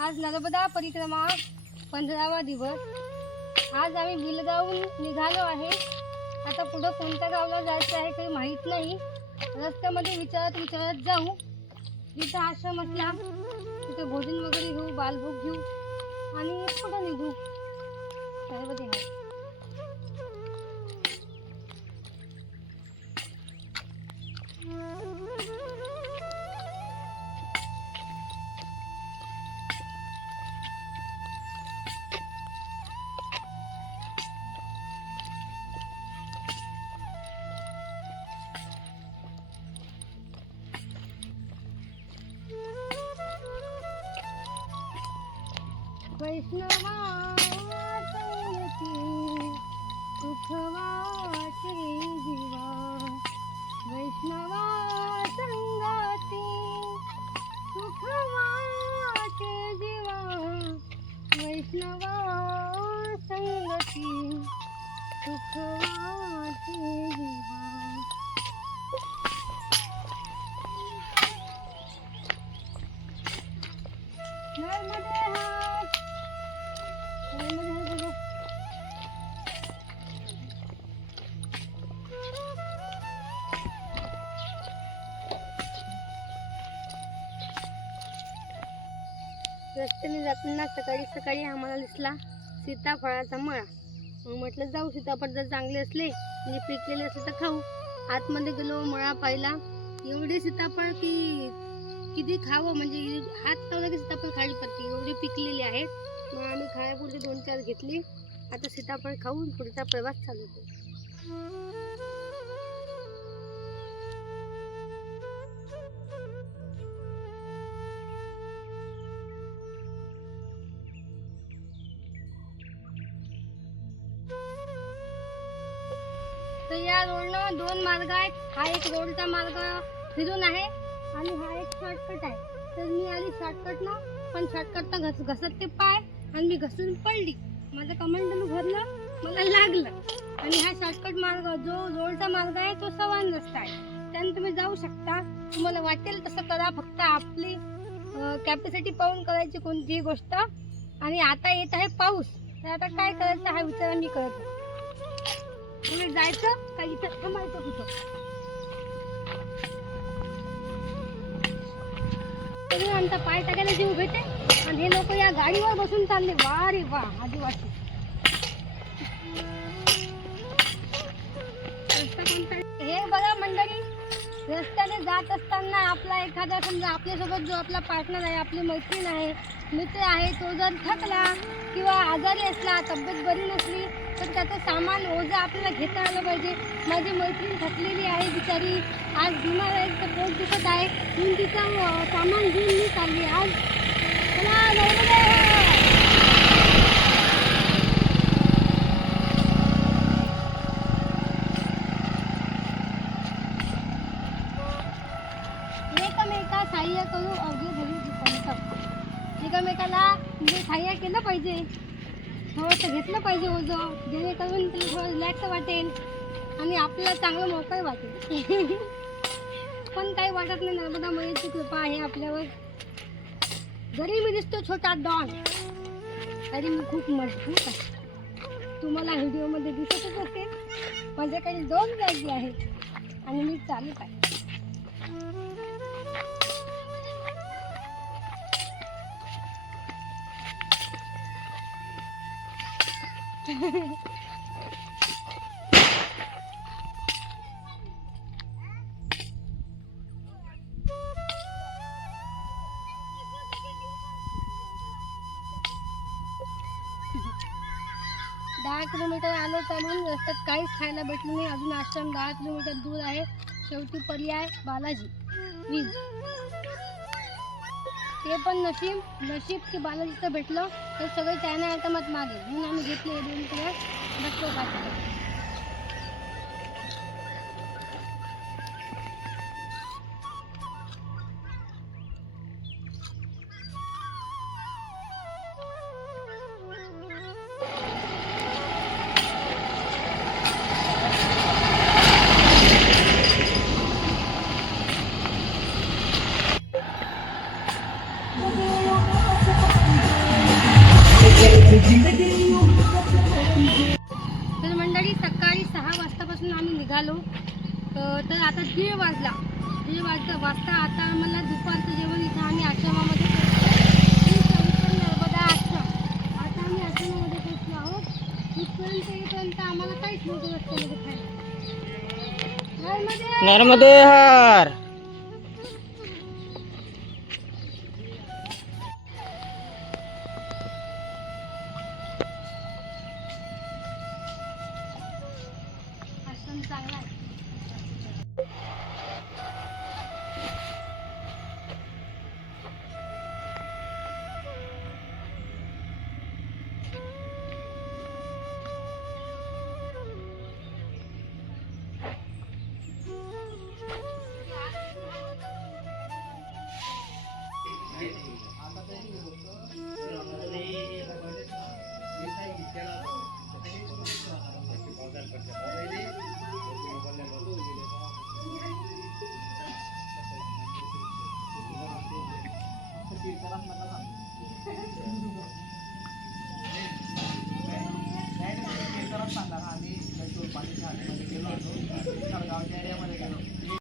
आज नर्मदा परिक्रमा पंधरावा दिवस. आज आम्ही बिलगावून निघालो आहे. आता पुढं कोणत्या गावला जायचं आहे काही माहीत नाही. रस्त्यामध्ये विचारत विचारत जाऊ. तिथं आश्रम असला तिथे भोजन वगैरे घेऊ बालभोग घेऊ आणि पुढं निघू. सर्व देणार. वैष्णवा संगती सुख जीवा. वैष्णवा संगती सुखवा रस्त्याने जाताना सकाळी सकाळी आम्हाला दिसला सीताफळाचा मळा. मग म्हटलं जाऊ सीताफळ जर चांगले असले म्हणजे पिकलेले असले तर खाऊ. आतमध्ये गेलो मळा पाहिला. एवढे सीताफळ की किती खावं म्हणजे हात लावला की सीताफळ खाली पडते. एवढे पिकलेले आहेत मग आम्ही खाण्यापुरते दोन चार घेतले. आता सीताफळ खाऊन पुढचा प्रवास चालू होतो. तर या रोडनं दोन मार्ग आहेत. हा एक रोडचा मार्ग फिरून आहे आणि हा एक शॉर्टकट आहे. तर मी आली शॉर्टकटनं पण शॉर्टकटनं घस घसरते पाय आणि मी घसरून पडली. माझं कमंडल भरलं मला लागलं. आणि हा शॉर्टकट मार्ग जो रोडचा मार्ग आहे तो सवान रस्ता आहे. त्यानं तुम्ही जाऊ शकता. तुम्हाला वाटेल तसं करा. फक्त आपली कॅपॅसिटी पाहून करायची कोणतीही गोष्ट. आणि आता येत आहे पाऊस. तर आता काय करायचं हा विचार मी करत जायचं का इथं थांबायचं कुठं? तरी आमचा पाय टाकायला जीव घेते आणि हे लोक या गाडीवर बसून चालले. वा रे वा आदिवासी. वाटते हे बघा रस्त्याने जात असताना आपला एखादा समजा आपल्यासोबत जो आपला पार्टनर आहे आपली मैत्रीण आहे मित्र आहे तो जर थकला किंवा आजारी असला तब्येत बरी नसली तर त्याचं सामान ओझं आपल्याला घेता आलं पाहिजे. माझी मैत्रीण थकलेली आहे बिचारी. आज बिमार आहे तर पोट दिसत आहे. मी तिचं सामान घेऊन मी चालली. आज चला एकमेकाला सहाय्य करू अवघे घरी एकमेकाला म्हणजे सहाय्य केलं पाहिजे थोडंसं घेतलं पाहिजे ओझं जेणेकरून तुला थोडं रिलॅक्स वाटेल आणि आपल्याला चांगलं मोकळं वाटेल पण काही वाटत नाही नर्मदा मयेची कृपा आहे आपल्यावर. जरी मी दिसतो छोटा डॉन. तरी मी खूप मजबूत आहे. तुम्हाला व्हिडिओमध्ये दिसतच असेल. माझ्याकडे दोन बॅगी आहेत. आणि मी चालू आहे. दहा किलोमीटर आलो चालून रस्त्यात काहीच खायला भेटलं नाही. अजून आश्रम दहा किलोमीटर दूर आहे. शेवटी पर्याय बालाजी. वीज ते पण नशीब नशीब की बालाजीचं भेटलं तर सगळे चायना मत मागे. म्हणून आम्ही घेतले दोन किलो बसलो तर मंडळी सकाळी सहा वाजतापासून आम्ही निघालो. तर आता दीड वाजला. दीड वाजता वाजता आता आम्हाला दुपारचं जेवण इथं आम्ही आश्रमामध्ये नर्मदा आश्रम. आता आम्ही आश्रमामध्ये पोहोचलो आहोत. इथपर्यंत येईपर्यंत आम्हाला काहीच नव्हतं रस्त्यामध्ये खायला. नर्मदे! नर्मदे हर आश्रम चांगला आहे सांगणार आम्ही पाणी आतमध्ये गेलो होतो